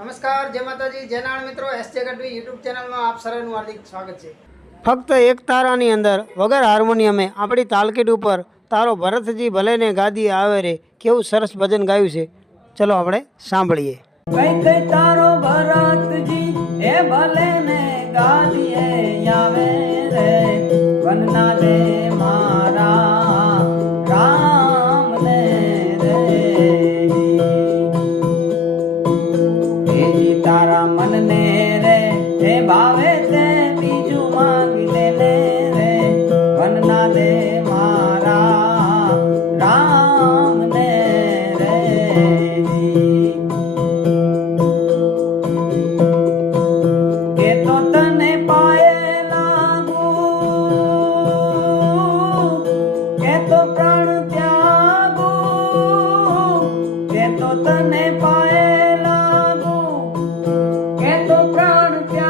નમસ્કાર જય માતાજી જય નારાયણ મિત્રો એસજે ગઢવી યુટ્યુબ ચેનલમાં આપ સર્વેનું હાર્દિક સ્વાગત છે. ફક્ત એક તારાની અંદર વગર હાર્મોનિયમે આપણી તાલકીટ ઉપર તારો ભરતજી ભલેને ગાદી આવે રે કેવું સરસ ભજન ગાયું છે. ચલો આપણે સાંભળીએ. કઈ કઈ તારો ભરતજી એ ભલે ને ગાદીએ આવે જે ભાવે તે બીજું માંગી લેને રે. વનના દે મારા રામ ને રે. કે તો તને પાયે લાગુ, કે તો પ્રાણ ત્યાગુ, કે તો તને પાયે લાગુ, કે પ્રાણ ત્યાગ.